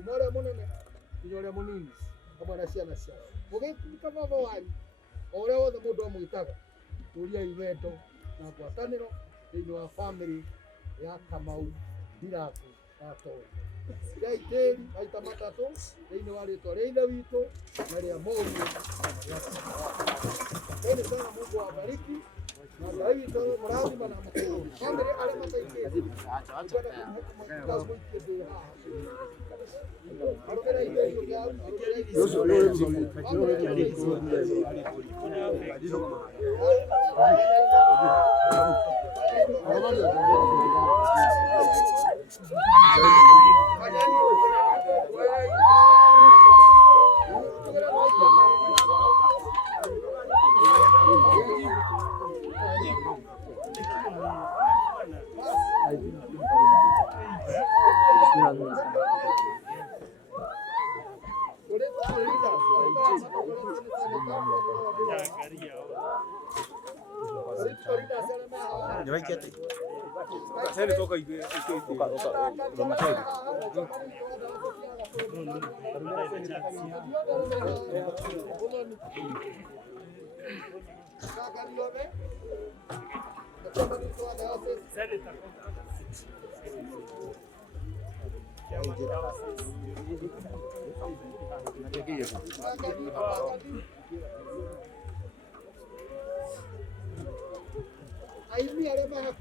Kumwona munene kunyole munini kama nacia nacia mugikika baba wanyu ore wothe mundu amwitaga turia iveto na ngwataniro thĩinĩ wa family ya Kamau Ndirabu Gatoi ya itĩri maita matatũ thĩinĩ wa rĩtwa rĩa ithe witũ na rĩa Mũriũ Asante sana, Mungu awabariki na zaidi tu mrathima na mkuu. Family ale mataikete. Aí me arrema a